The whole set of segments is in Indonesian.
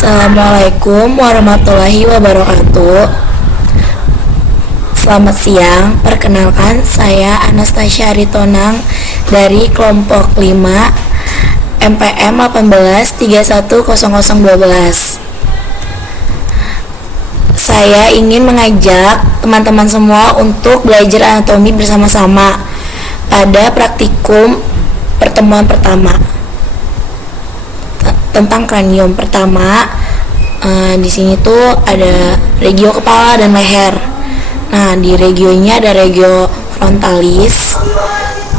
Assalamualaikum warahmatullahi wabarakatuh. Selamat siang, perkenalkan saya Anastasia Ritonang dari kelompok 5 MPM 18310012. Saya ingin mengajak teman-teman semua untuk belajar anatomi bersama-sama pada praktikum pertemuan pertama tentang kranium. Pertama, di sini tuh ada regio kepala dan leher. Nah, di regionya ada regio frontalis,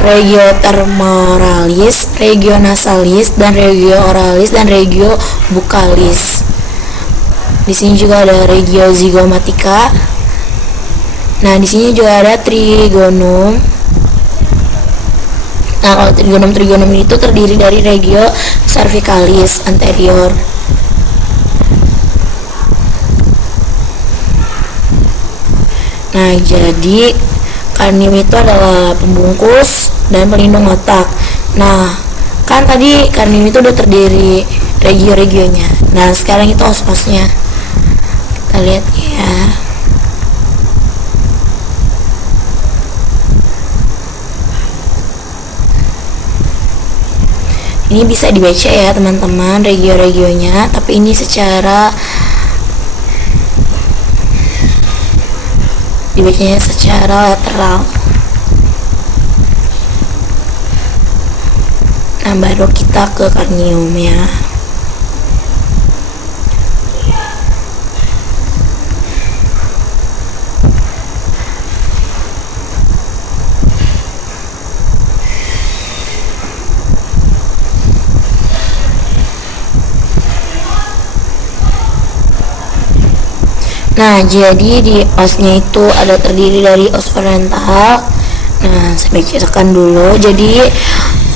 regio temporalis, regio nasalis, dan regio oralis, dan regio buccalis. Di sini juga ada regio zygomatica. Nah, di sini juga ada trigonum. Nah, kalau trigonum itu terdiri dari regio cervicalis anterior. Nah, jadi kranium itu adalah pembungkus dan pelindung otak. Nah, kan tadi kranium itu udah terdiri regio-regionya. Nah, sekarang itu os-osnya. Kita lihat ya. Ini bisa dibaca ya teman-teman regio-regionya, tapi ini dibacanya secara lateral. Nah, baru kita ke kranium ya. Nah, jadi di osnya itu ada terdiri dari os parental. Nah, saya bacakan dulu. Jadi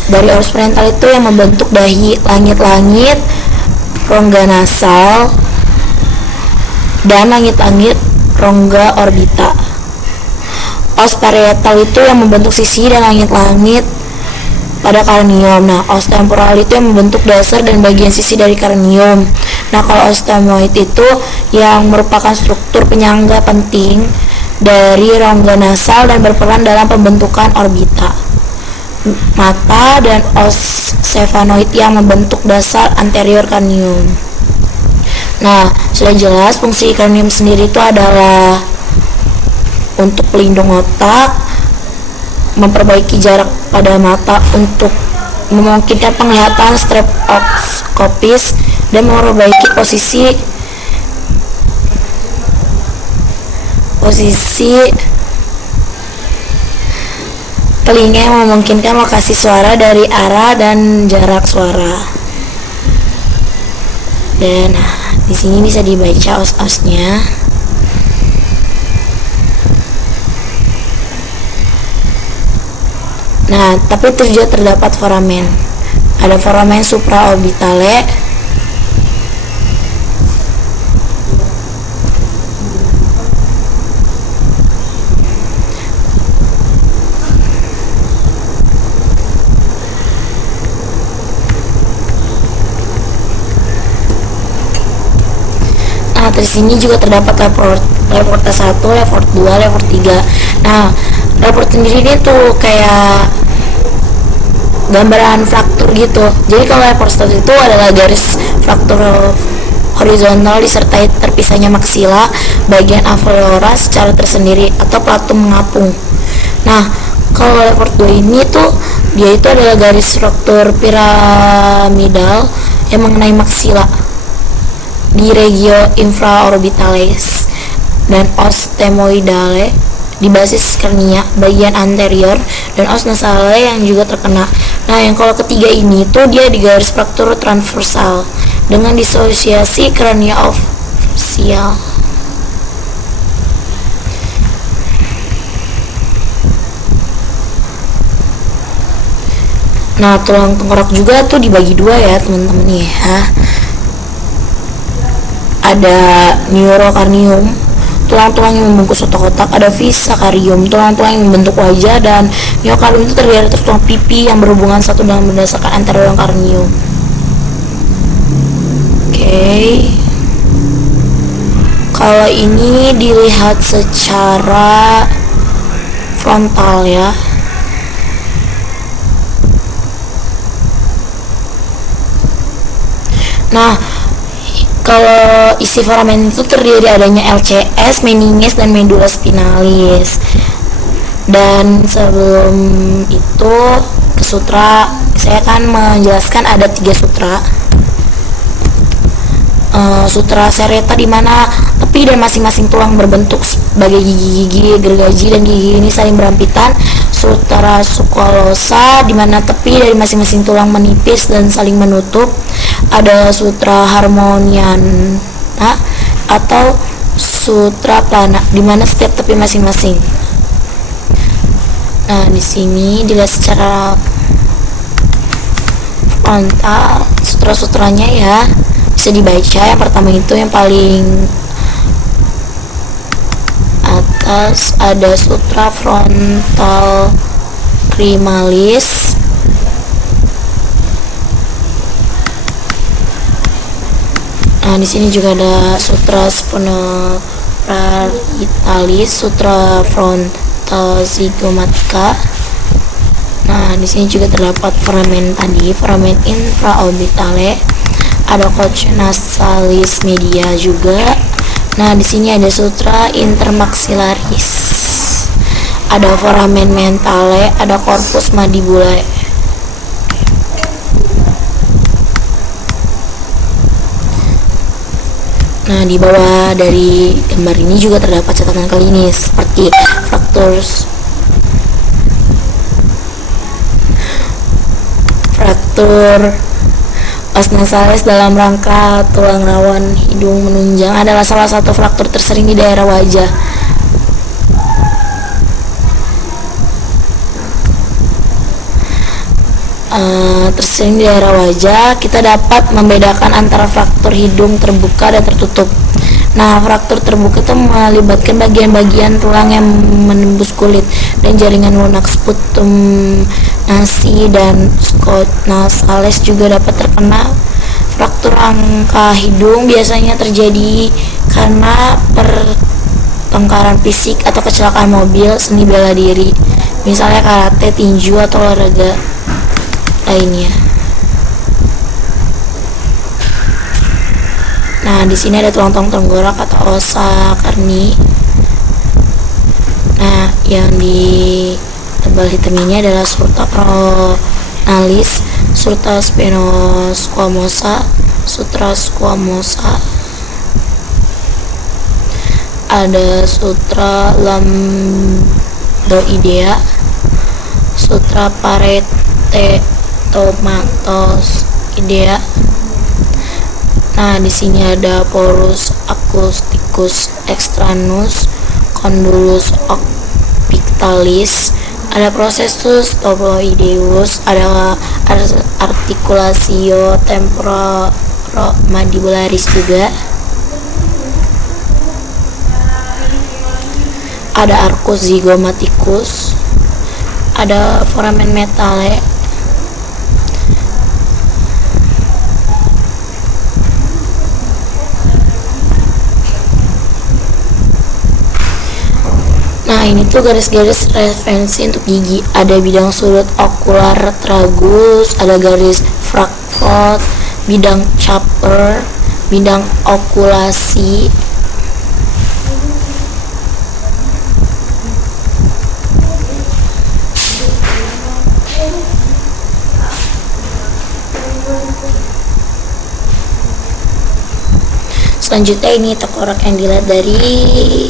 dari os parental itu yang membentuk dahi, langit-langit, rongga nasal, dan langit-langit rongga orbita. Os parietal itu yang membentuk sisi dan langit-langit pada kranium. Nah, os temporal itu yang membentuk dasar dan bagian sisi dari kranium. Nah, kalau osteomoid itu yang merupakan struktur penyangga penting dari rongga nasal dan berperan dalam pembentukan orbita mata, dan os sphenoid yang membentuk dasar anterior kranium. Nah, sudah jelas fungsi kranium sendiri itu adalah untuk pelindung otak, memperbaiki jarak pada mata untuk memungkinkan penglihatan streptoskopis, dan memperbaiki posisi telinga yang memungkinkan lokasi suara dari arah dan jarak suara. Dan di sini bisa dibaca os-osnya. Nah, tapi juga terdapat foramen. Ada foramen supraorbitale. Nah, di sini juga terdapat Lefort 1, Lefort 2, Lefort 3. Nah, Lefort sendiri ini tuh kayak gambaran fraktur gitu. Jadi kalau Lefort 1 itu adalah garis fraktur horizontal disertai terpisahnya maksila bagian alveolar secara tersendiri atau platum mengapung. Nah, kalau Lefort 2 ini tuh dia itu adalah garis struktur piramidal yang mengenai maksila di regio infraorbitalis, dan os temoidale di basis kornea bagian anterior, dan os nasale yang juga terkena. Nah, yang kalau ketiga ini tuh dia di garis fraktur transversal dengan disosiasi kraniofacial. Nah, tulang tengkorak juga tuh dibagi dua ya teman-teman ya. Ada neurokarnium, tulang-tulang yang membungkus otak-otak. Ada viscarium, tulang-tulang yang membentuk wajah. Dan myokardium itu terdiri atas tulang pipi yang berhubungan satu dengan berdasarkan anterior karnium. Oke. Kalau ini dilihat secara frontal ya. Nah, kalau isi foramen itu terdiri adanya LCS, meninges, dan medula spinalis. Dan sebelum itu ke sutra, saya akan menjelaskan ada 3 sutra. Sutra serrata di mana tepi dan masing-masing tulang berbentuk sebagai gigi-gigi gergaji dan gigi ini saling berampitan. Sutra squalosa di mana tepi dari masing-masing tulang menipis dan saling menutup. Ada sutra harmoniana atau sutra plana di mana setiap tepi masing-masing. Nah, di sini dilihat secara frontal sutra-sutranya ya. Bisa dibaca. Yang pertama itu yang paling atas ada sutra frontal crimalis. Nah, di sini juga ada sutra spinopariettalis, sutra frontal zygomatica. Nah, di sini juga terdapat foramen tadi, foramen infraorbitale. Ada coach nasalis media juga. Nah, di sini ada sutra intermaxillaris. Ada foramen mentale, ada corpus mandibulae. Nah, di bawah dari gambar ini juga terdapat catatan klinis seperti fraktur os nasales dalam rangka tulang rawan hidung menunjang adalah salah satu fraktur tersering di daerah wajah. Tersering di daerah wajah, kita dapat membedakan antara fraktur hidung terbuka dan tertutup. Nah, fraktur terbuka itu melibatkan bagian-bagian tulang yang menembus kulit dan jaringan lunak. Sputum nasi dan scot nasales juga dapat terkena. Fraktur rangka hidung biasanya terjadi karena pertengkaran fisik atau kecelakaan mobil, seni bela diri, misalnya karate, tinju, atau olahraga lainnya. Nah, di sini ada tulang tenggorok atau ossa carni. Nah, yang di tebal hitam ini adalah surta coronalis, surta spinosquamosa, sutra squamosa. Ada sutra lambdoidea, sutra parethetomatos idea. Nah, di sini ada porus acousticus extranus, condylus occipitalis, ada processus toploideus, ada articulatio temporomandibularis juga. Ada arcus zygomaticus, ada foramen metale. Nah, ini tuh garis-garis referensi untuk gigi. Ada bidang sudut okular tragus, ada garis Frankfurt, bidang Chapter, bidang okulasi. Selanjutnya ini tengkorak yang dilihat dari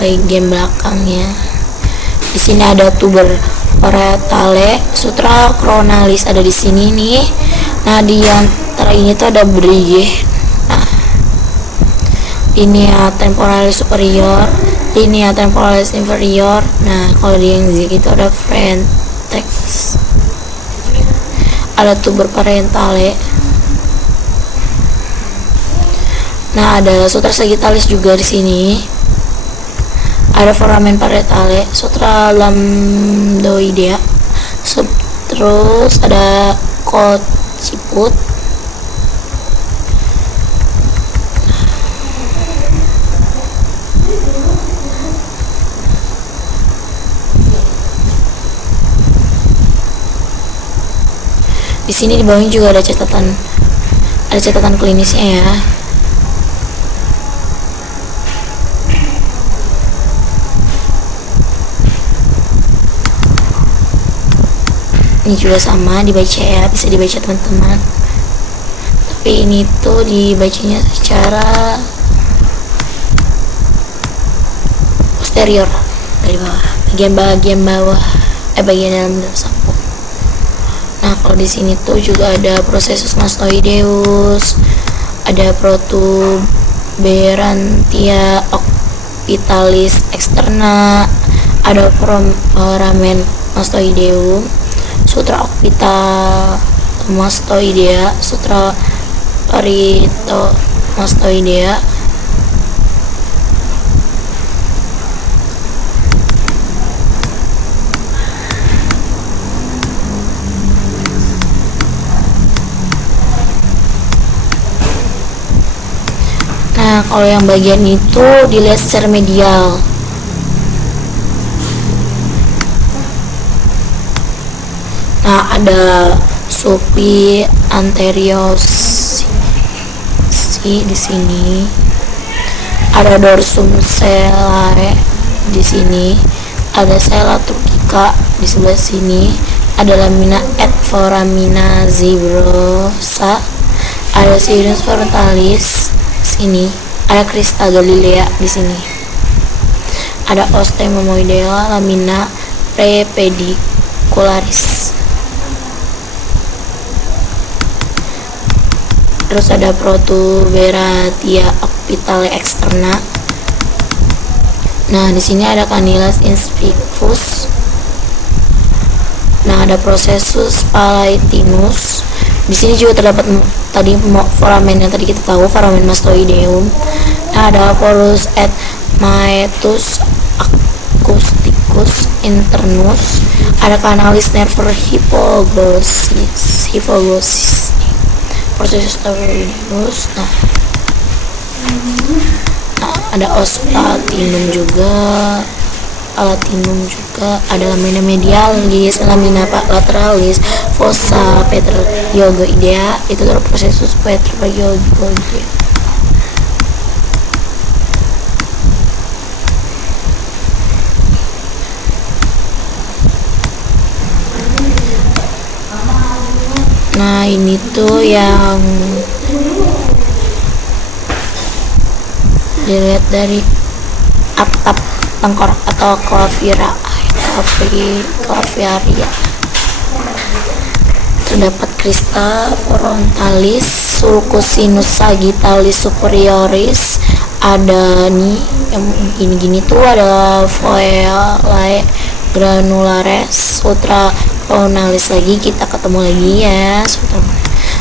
bagian belakangnya. Di sini ada tuber parietale, sutra coronalis ada di sini nih. Nah, di antara ini tuh ada brige. Nah, linea temporalis superior, linea temporalis inferior. Nah, kalau di yang itu ada frentex. Ada tuber parietale. Nah, ada sutra sagittalis juga di sini. Ada foramen parietale, sutra lambdoidea. Terus ada cocciput. sini di bawahnya juga ada catatan klinisnya ya. Ini juga sama dibaca ya, bisa dibaca teman-teman, tapi ini tuh dibacanya secara posterior dari bawah, bagian bawah, bagian dalam sampul. Nah, kalau di sini tuh juga ada prosesus mastoideus, ada protuberantia occipitalis externa, ada foramen mastoideum, sutra occipitomastoidea, sutra paritomastoidea. Nah, kalau yang bagian itu dilihat secara medial. Nah, ada supi anterior di sini, ada dorsum selae di sini, ada sella turcica di sebelah sini, ada lamina et foramina zibrosa, ada sinus frontalis sini, ada crista galilea di sini, ada osteomoidea lamina prepedicularis. Terus ada protuberantia occipitale externa. Nah, di sini ada canilus inspicus. Nah, ada processus palatinus. Di sini juga terdapat tadi foramen yang tadi kita tahu, foramen mastoideum. Nah, ada polus et maetus acousticus internus. Ada canalis nervus hypoglosstis. Proses tauridius. Nah, ada os palatinum juga, ada lamina medialis, lamina lateralis, fossa petroyogoidea, itu adalah prosesus petroyogoidea. Nah, ini tuh yang dilihat dari atap tengkorak atau claviaria. Terdapat crista frontalis, sulcus sinus sagittalis superioris, ada nih yang gini-gini tuh, ada foellae granulares, sutra coronalis lagi, kita ketemu lagi ya,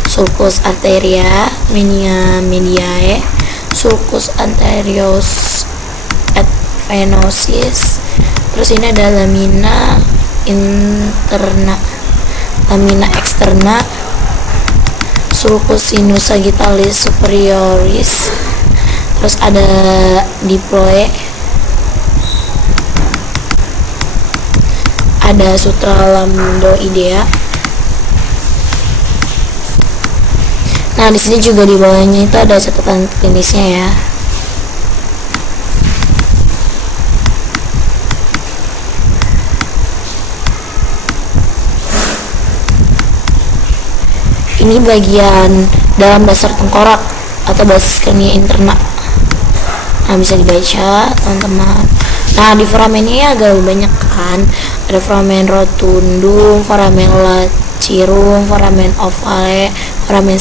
sulcus arteria mediae, sulcus anterius et venosus. Terus ini ada lamina interna, lamina externa, sulcus sinus sagittalis superioris. Terus ada diploe, ada sutra lambdoidea. Nah, di sini juga di bawahnya itu ada catatan klinisnya ya. Ini bagian dalam dasar tengkorak atau basis kornea interna. Nah, bisa dibaca teman-teman. Nah, di foramen ini agak lebih banyak kan. Ada foramen rotundum, foramen lacirum, foramen ovale, foramen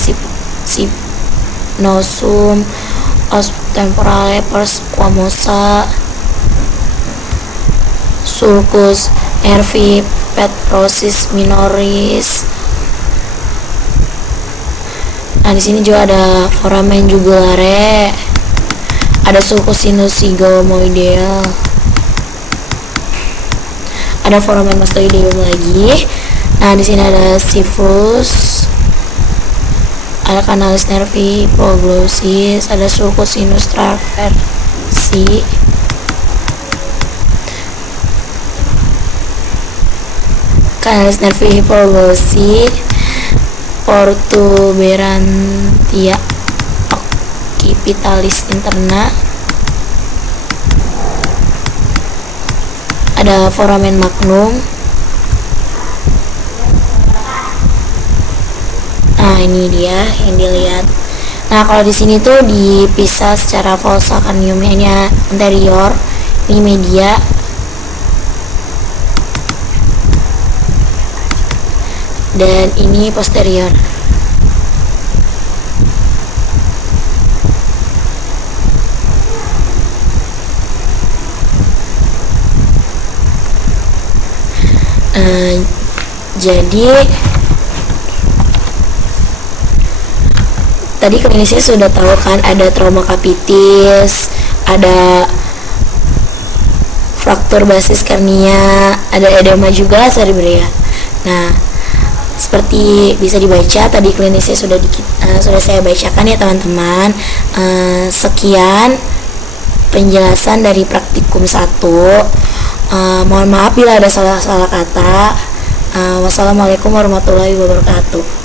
sinosum, os temporale, pars squamosa, sulcus nervi petrosis minoris. Nah, di sini juga ada foramen jugulare, ada sulcus sinus sigmoidea, ada foramen mastoideum lagi. Nah, di sini ada sifus, ada canalis nervi hypoglossis, ada sulcus sinus transversi, canalis nervi hypoglossis, protuberantia occipitalis interna, ada foramen magnum. Nah, ini dia yang dilihat. Nah, kalau di sini tuh dipisah secara fossa craniumnya, ini anterior, ini media, dan ini posterior. Jadi tadi klinisnya sudah tahu kan, ada trauma capitis, ada fraktur basis karnia, ada edema juga cerebrea. Nah, seperti bisa dibaca tadi klinisnya sudah saya bacakan ya teman-teman. Sekian penjelasan dari praktikum 1. Mohon maaf bila ada salah-salah kata. Wassalamualaikum warahmatullahi wabarakatuh.